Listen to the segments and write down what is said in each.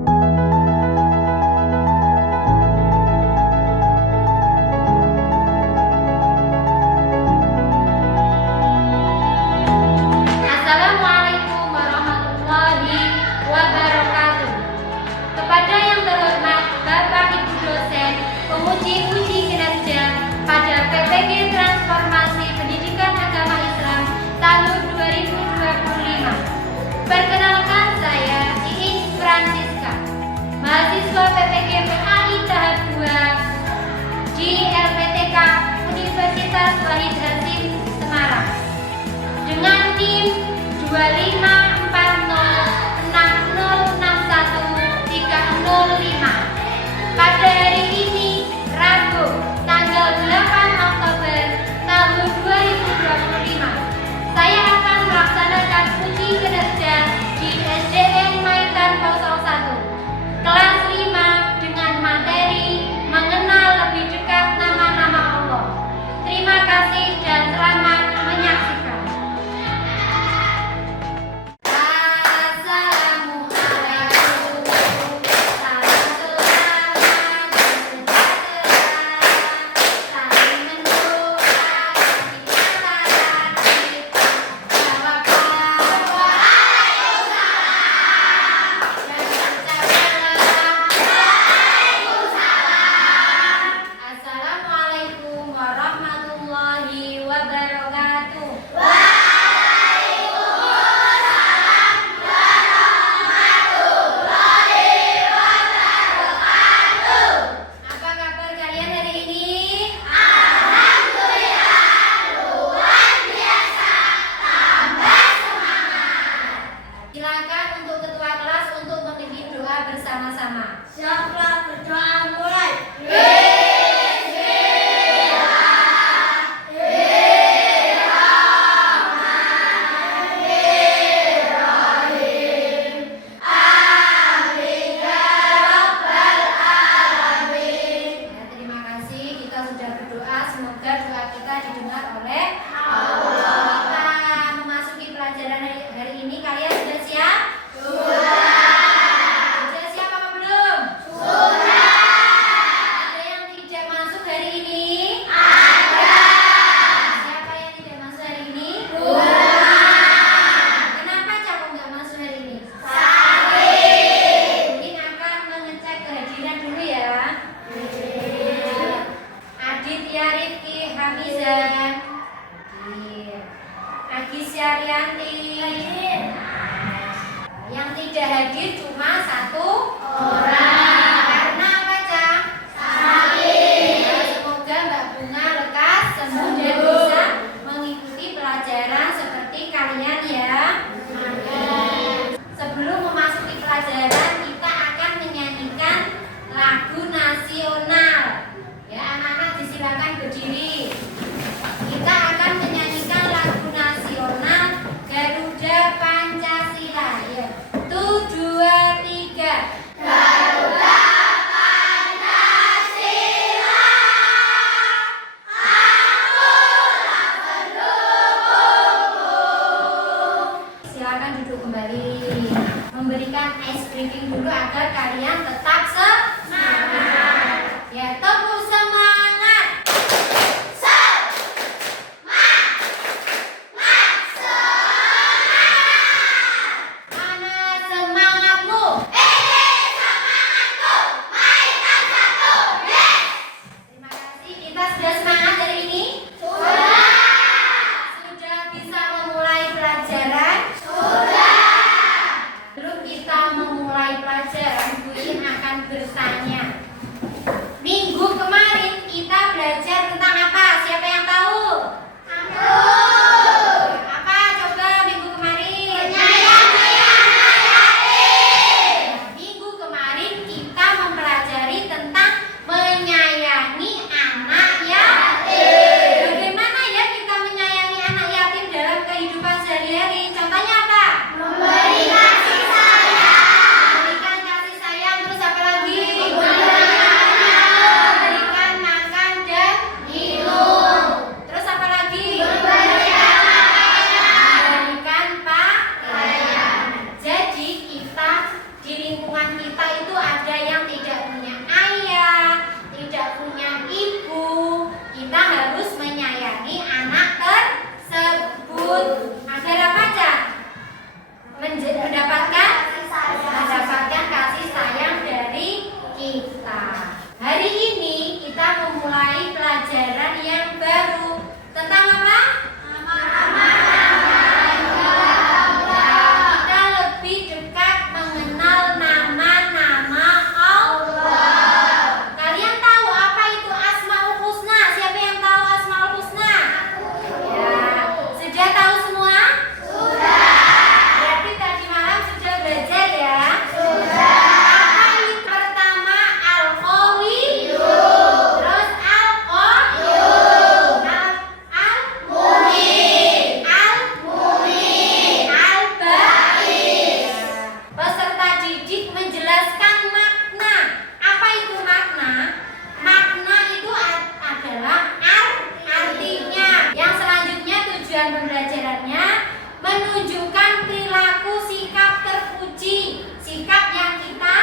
Assalamualaikum warahmatullahi wabarakatuh. Kepada yang terhormat Bapak Ibu dosen, penguji kinerja pada PPG Transformasi Pendidikan Agama Islam tahun 2025. Perkenalkan, saya Iis Francisca, mahasiswa PPG PAI tahap 2 di LPTK Universitas Wahid Hasim Semarang dengan NIM 25406061305. Pada hari ini, Rabu, tanggal 8 Oktober tahun 2025, saya akan melaksanakan uji kinerja di SDN Maitan 01, kelas 5 dengan materi mengenal lebih dekat nama-nama Allah. Terima kasih dan selamat menyaksikan. Assalamualaikum warahmatullahi wabarakatuh. Apa kabar kalian hari ini? Silakan untuk ketua kelas untuk memimpin doa bersama-sama. Siapa berdoa mulai? Ya, terima kasih. Kita sudah berdoa, semoga doa kita didengar oleh Allah. Kita memasuki pelajaran hari ini. Kalian sudah siap? Sudah siap apa belum? Ada yang tidak masuk hari ini? Siapa yang tidak masuk hari ini? Kenapa Cako nggak masuk hari ini? Mungkin akan mengecek kehadiran dulu ya. Aditya Rifki Hamizan, Agi Syarianti. Yang tidak hadir cuma satu orang. Karena apa, Cak? Ya, semoga Mbak Bunga lekas sembuh dan bisa mengikuti pelajaran seperti kalian ya. Sebelum memasuki pelajaran, kita akan menyanyikan lagu nasional. Ya, anak-anak disilakan berdiri. Kita akan menyanyikan lagu nasional Garuda Pancasila. Ya, 1, 2, 3. Garuda Pancasila, akulah pendukungmu. Silakan duduk kembali. Memberikan ice briefing dulu agar kalian tetap semangat. Ya, tepuk semangat. Mana semangatmu? Terima kasih. Kita sudah semangat hari ini? Sudah bisa memulai pelajaran? Sebelum kita memulai pelajaran, Bu In akan bertanya. Minggu kemarin kita belajar tentang apa? Siapa yang tahu? Apa coba minggu kemarin? Minggu kemarin kita mempelajari tentang menyayangi anak yatim. Bagaimana ya kita menyayangi anak yatim dalam kehidupan sehari-hari? Contohnya apa? Memberi kasih sayang. Memberikan kasih sayang, terus apa lagi? teman-teman kita itu ada yang tidak punya ayah, tidak punya ibu, kita harus menyayangi anak tersebut agar apa, Cak? Mendapatkan kasih sayang dari kita. Hari ini kita memulai pelajaran yang baru tentang apa? Kita lebih dekat mengenal nama-nama Allah. Kalian tahu apa itu Asmaul Husna? Siapa yang tahu Asmaul Husna? Ya, sudah tahu semua? Berarti tadi malam sudah belajar ya? Apa itu pertama? Al-Qawiyyun. Terus Al-Qayyum. Al-Mu'min. Al-Baqi. Peserta didik menjelaskan makna. Apa itu makna? Makna itu adalah artinya. Yang selanjutnya tujuan pembelajarannya menunjukkan perilaku sikap terpuji, sikap yang kita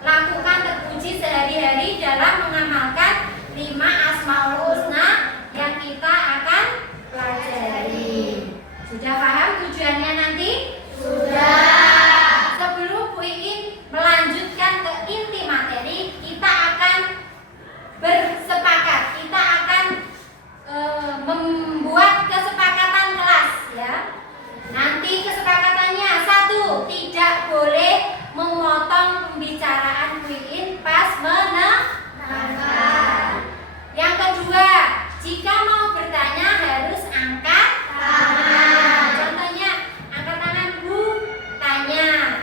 lakukan terpuji sehari-hari dalam mengamalkan 5 Asmaul Husna yang kita akan pelajari. Sudah paham tujuannya nanti? Sudah. Sebelum Bu Iin melanjutkan ke inti materi, kita akan bersepakat. Kita akan membuat kesepakatan kelas ya. Nanti kesepakatannya 1, tidak boleh memotong pembicaraan Bu Iin pas menerangkan. Yang kedua, jika mau bertanya harus angkat tangan. Contohnya, angkat tangan Bu, tanya.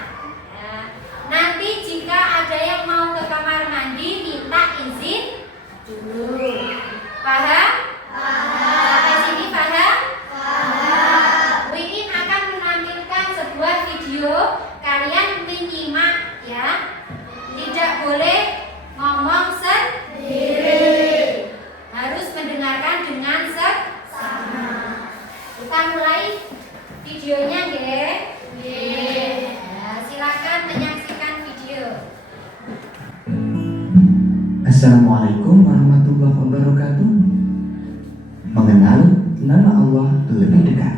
Ya. Nanti jika ada yang mau ke kamar mandi minta izin dulu. Paham? Sampai sini paham? Bu Iin akan menampilkan sebuah video, kalian menyimak ya. Tidak boleh ngomong sendiri. Harus mendengarkan dengan seksama. Kita mulai videonya nggih. Ya, silakan menyaksikan video. Assalamualaikum warahmatullahi wabarakatuh. Mengenal nama Allah lebih dekat.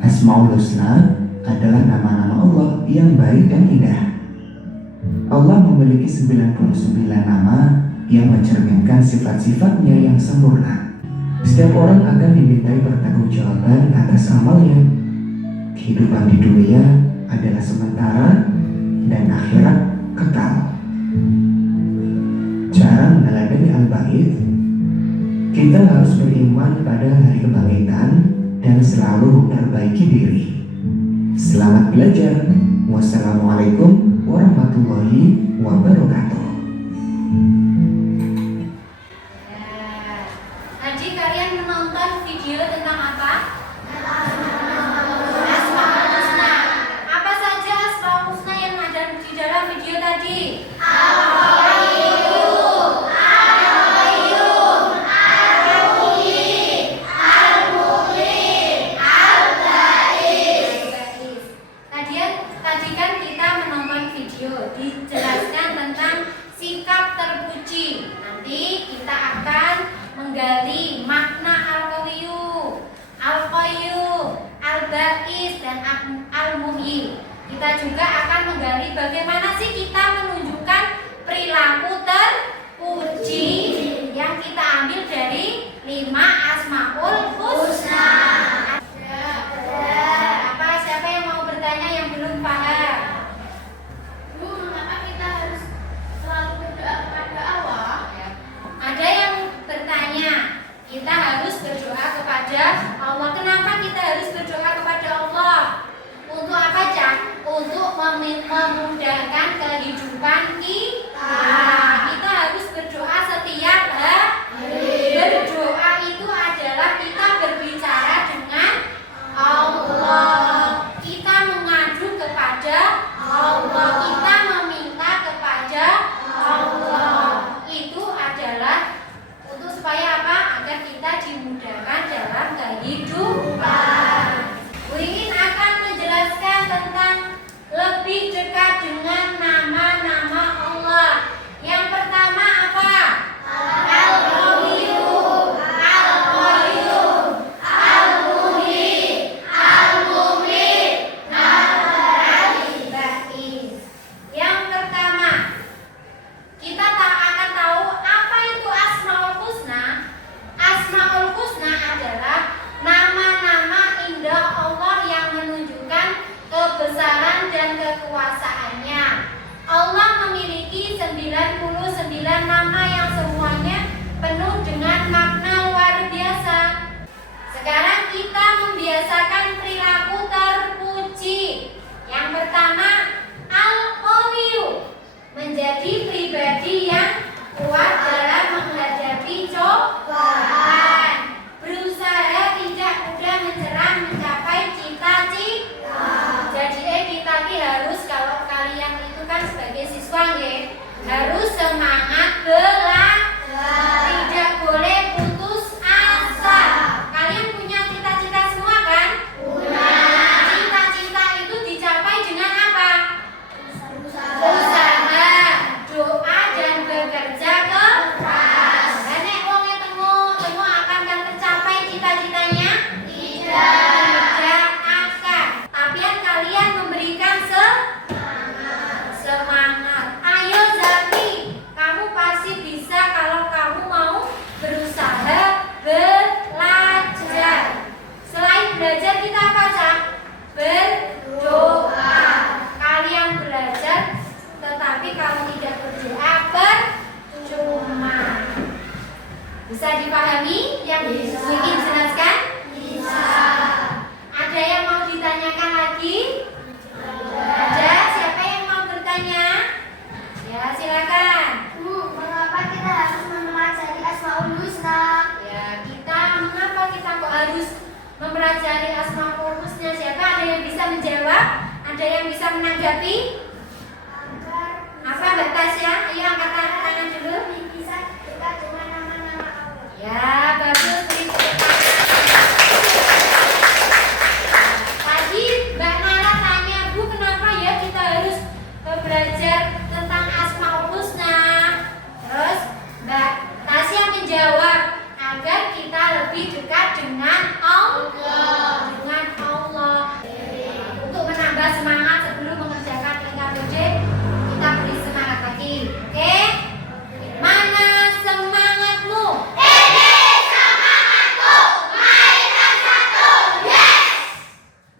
Asmaul Husna adalah nama-nama Allah yang baik dan indah. Allah memiliki 99 nama yang mencerminkan sifat-sifatnya yang sempurna. Setiap orang akan dimintai pertanggungjawaban atas amalnya. Kehidupan di dunia adalah sementara dan akhirat kekal. Cara meneladani Al-Baqi, kita harus beriman pada hari kebangkitan dan selalu memperbaiki diri. Selamat belajar. Wassalamualaikum warahmatullahi wabarakatuh. Ya. Tadi kalian menonton video tentang apa? Asmaul Husna. Apa saja Asmaul Husna yang ada di dalam video tadi? Tadi kan kita menonton video dijelaskan tentang sikap terpuji. Nanti kita akan menggali makna Al-Qawiyyun, Al-Qayyum, Al-Baqi dan Al-Muhyi. Kita juga akan menggali bagaimana sih kita menunjukkan perilaku terpuji yang kita ambil dari 5 Asmaul Husna. Apa siapa yang mau bertanya yang belum paham? Bu, mengapa kita harus selalu berdoa kepada Allah? Ada yang bertanya, kita harus berdoa kepada Allah. Kenapa kita harus berdoa kepada Allah? Untuk apa, Cak? Untuk memudahkan kehidupan kita. Kita harus berdoa setiap hari. Berdoa itu adalah kita berbicara dengan Allah. Kita mengadu kepada Allah. Kita meminta kepada Allah. Itu adalah untuk supaya apa? Agar kita dimudahkan dalam kehidupan. Bu Iin akan menjelaskan tentang kekuasaannya. Allah memiliki 99 nama yang semuanya penuh dengan makna luar biasa. Sekarang kita membiasakan perilaku terpuji. Yang pertama, Al-Qawiyyu, menjadi pribadi yang kuat dalam menghadapi cobaan, berusaha tidak mudah menyerah mencapai cita-cita. Jadi kita harus, kalau kalian itu kan sebagai siswa harus semangat belajar, tidak boleh putus asa. Kalian punya cita-cita semua kan? Punya. Cita-cita itu dicapai dengan apa? Usaha, doa, dan bekerja keras. Nek wong temu akan tercapai cita-citanya? Tidak akan. Tapi kalian memberikan semangat. Ayo Zaki, kamu pasti bisa kalau kamu mau berusaha belajar. Selain belajar kita apa, Cak? Berdoa. Kalian belajar, tetapi kalau tidak berdoa percuma. Bisa dipahami yang ingin jelaskan? Bisa. Ada yang mau ditanyakan lagi? Ada? Siapa yang mau bertanya? Ya, silakan. Mengapa kita harus mempelajari Asmaul Husna? Ya, mengapa kita kok harus mempelajari Asmaul Husna? Siapa? Ada yang bisa menjawab? Ada yang bisa menanggapi? Apa Mbak Tasya? Ayo angkat tangan dulu. Bisa dekat dengan nama-nama Allah. Ya, bagus. Beri tepuk tangan. Tadi Mbak Nara tanya, Bu, kenapa ya kita harus belajar tentang Asmaul Husna? Terus Mbak Tasya menjawab, agar kita lebih dekat dengan Allah. Untuk menambah semangat sebelum mengerjakan LKPD, kita beri semangat lagi. Oke? Mana semangatmu? Mainkan satu. Yes.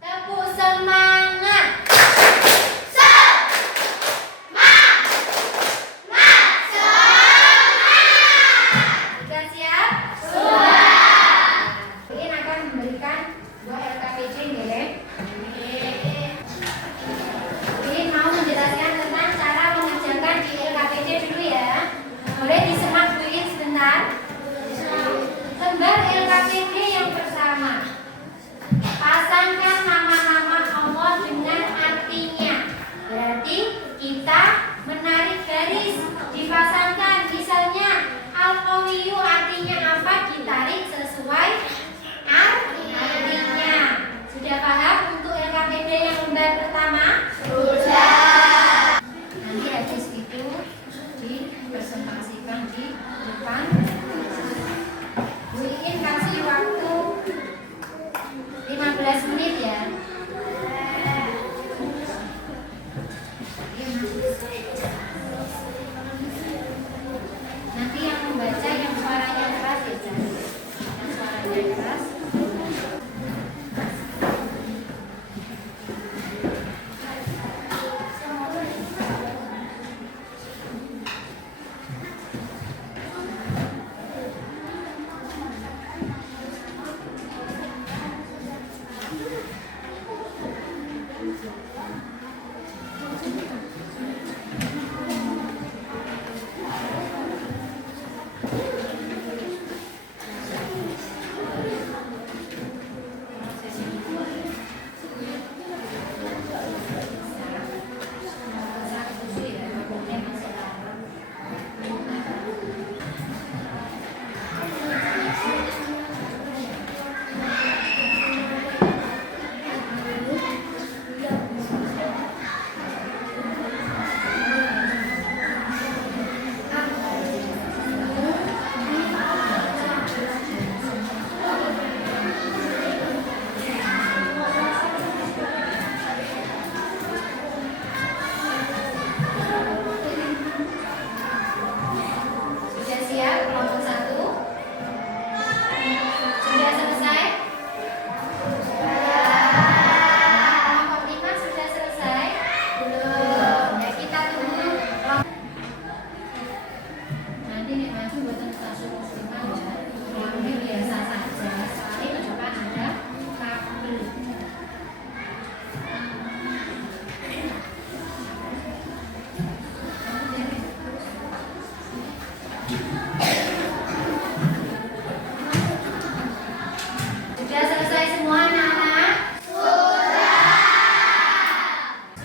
Tepuk semangat. Sudah siap? Sudah. Ini akan memberikan buah LKPD ya. Ini mau menjelaskan tentang cara mengerjakan di LKPD dulu ya. Boleh disimak dulu sebentar. Lembar LKPD yang pertama. Pasangkan nama-nama Allah dengan artinya. Berarti kita menarik garis, dipasangkan. Misalnya Al-Qawiyyu artinya apa? Ditarik sesuai artinya. Sudah paham untuk LKPD yang lembar pertama? Sudah. Nanti habis itu dipresentasikan di depan. Bu Iin kasih waktu 15 menit ya. Nanti yang membaca yang suaranya keras ya, yang suaranya keras.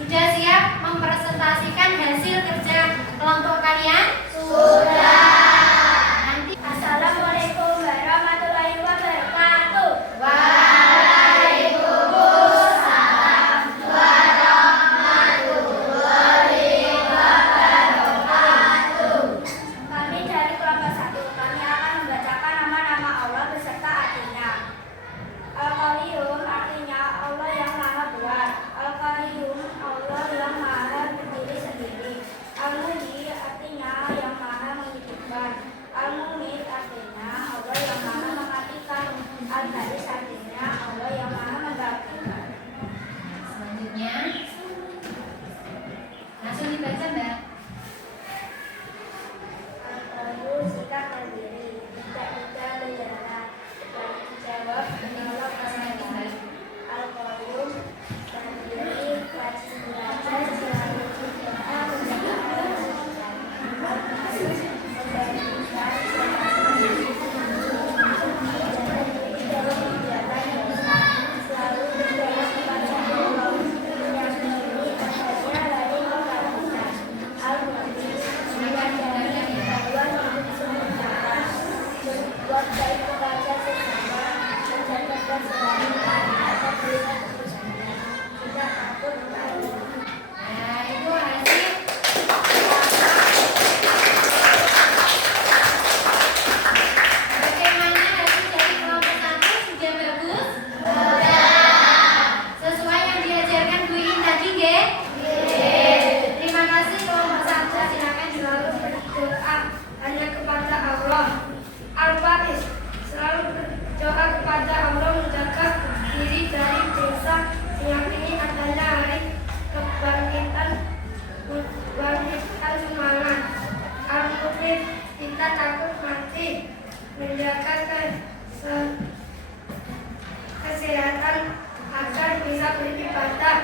Sudah siap mempresentasikan hasil kerja kelompok kalian? Nanti Assalamualaikum warahmatullahi wabarakatuh. Kami dari kelompok 1, kami akan membacakan nama-nama Allah beserta artinya. Al-Qayyum artinya Allah yang Maha Kuat. Al-Qayyum Allah yang Maha berdiri sendiri. Al-Muhyi artinya yang Maha menghidupkan. Al-Mumit artinya Allah yang Maha mematikan. Al-Baris artinya Allah yang Maha membangkitkan. selanjutnya langsung dibaca, Mbak. Al-Qayyum sikap mandiri, tidak bisa menjalan dan dijawab menolak kesalahan. Al-Qayyum mandiri, rajin belajar, selalu berdoa, menjaga kesehatan. Selalu berdoa kepada Allah yang memberi atasnya dari kebaikan. Al-Qayyum Silakan didengarkan ya. berbuat baik kepada sesama, menjaga keselamatan, agar bisa berusaha, tidak takut kepada. Nah, itu hasil bagaimana hasil dari kelompok 1? Sudah bagus? Sesuai yang diajarkan Bu In tadi, nggih? Terima kasih kelompok 1. Silakan Selalu berdoa hanya kepada Allah. Al-Baris selalu berdoa kepada Allah menjaga diri dari dosa. Yang ini adalah hari kebangkitan semangat. Al-Mufid kita takut mati, menjaga kesehatan agar bisa beribadah,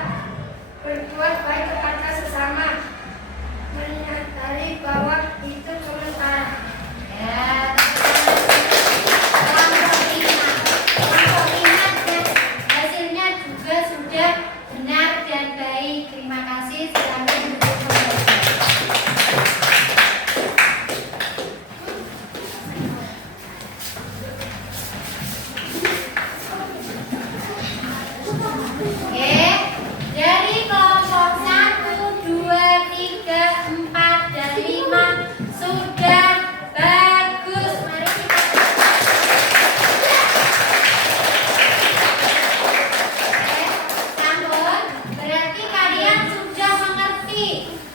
berbuat baik kepada sesama, menyadari bahwa itu sementara. ya. Kelompok 5 ya. Hasilnya juga sudah benar dan baik. Terima kasih. Silakan duduk kembali. Oke, dari kelompok 1, 2, 3, 4, dan 5 sudah bagus. Mari kita sampun. Berarti kalian sudah mengerti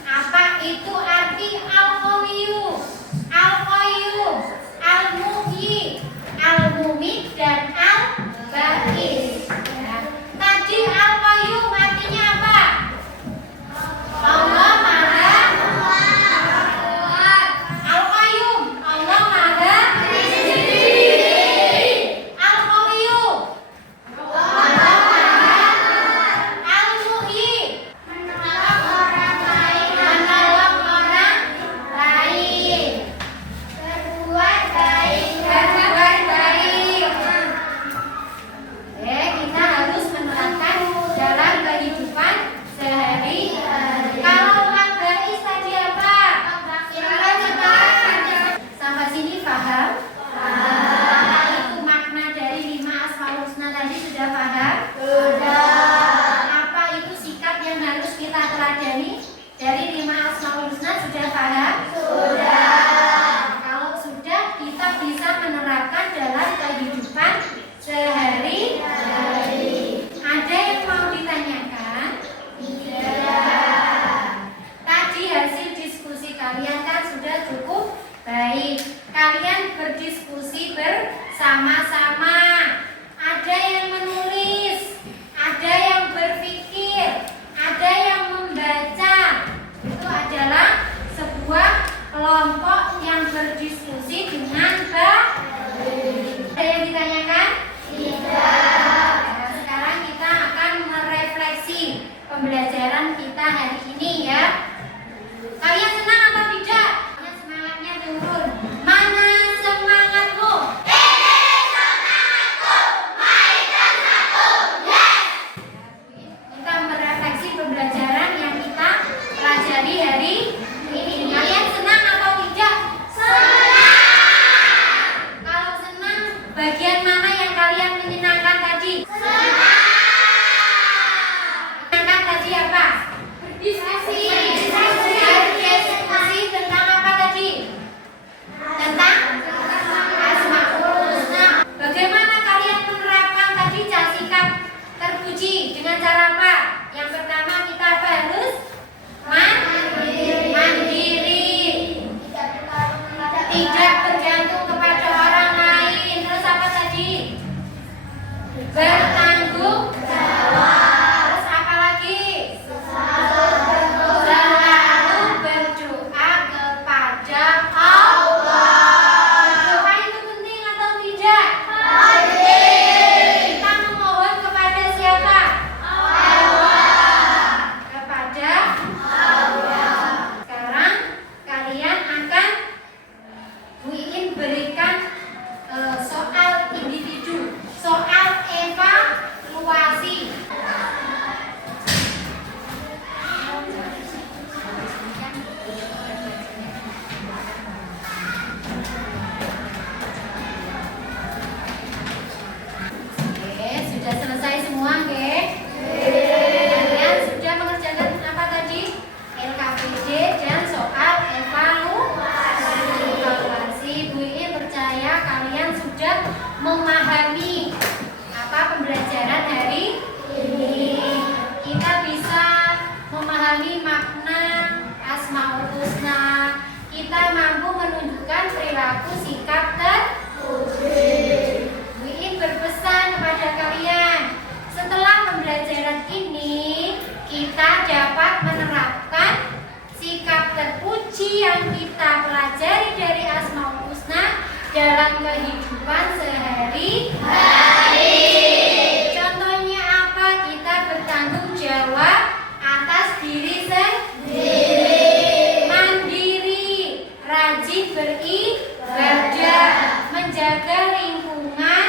apa itu arti Al-Qayyum, Al-Qayyum, Al-Muhyi, Al-Mumit, dan Al-Baqis. Ya. Tadi Al-Qayyum artinya apa? Allah Maha Al-Qayyum, Allah Maha Al-Qayyum, Allah Maha Al-Muhyi, menolong orang lain, berbuat baik. Kita harus menerapkan dalam kehidupan sehari-hari. Kalau Al-Baqis tadi apa? Sampai sini paham? Itu makna dari 5 Asmaul Husna tadi sudah paham? Apa itu sikap yang harus kita teladani dari 5 Asmaul Husna sudah paham? Kalau sudah, kita bisa menerapkan dalam kehidupan sehari-hari. Ada yang mau ditanyakan? Tadi hasil diskusi kalian kan sudah cukup baik. Kalian berdiskusi bersama-sama. Ada yang menulis, ada yang berpikir, ada yang membaca. Itu adalah sebuah kelompok yang berdiskusi dengan baik. Ada yang ditanyakan? Tidak. Sekarang kita akan merefleksi pembelajaran kita hari ini ya. Kalian senang apa tidak? Semangatnya turun. Mana semangatmu? Semangatku, mainkan satu. Yes. Kita merefleksi pembelajaran memahami makna Asmaul Husna, kita mampu menunjukkan perilaku sikap terpuji. Bu Iin berpesan kepada kalian, setelah pembelajaran ini kita dapat menerapkan sikap terpuji yang kita pelajari dari Asmaul Husna dalam kehidupan sehari-hari. Contohnya apa? Kita bertanggung jawab atas diri sendiri, mandiri, rajin beribadah, menjaga lingkungan,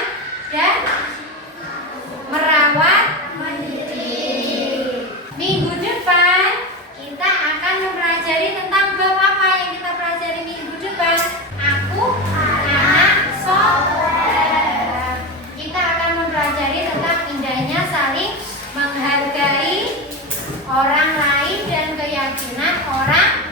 dan merawat diri. Minggu depan kita akan mempelajari tentang bab apa yang kita pelajari minggu depan? Aku anak soleh. Kita akan mempelajari tentang indahnya saling menghargai orang lain dan keyakinan orang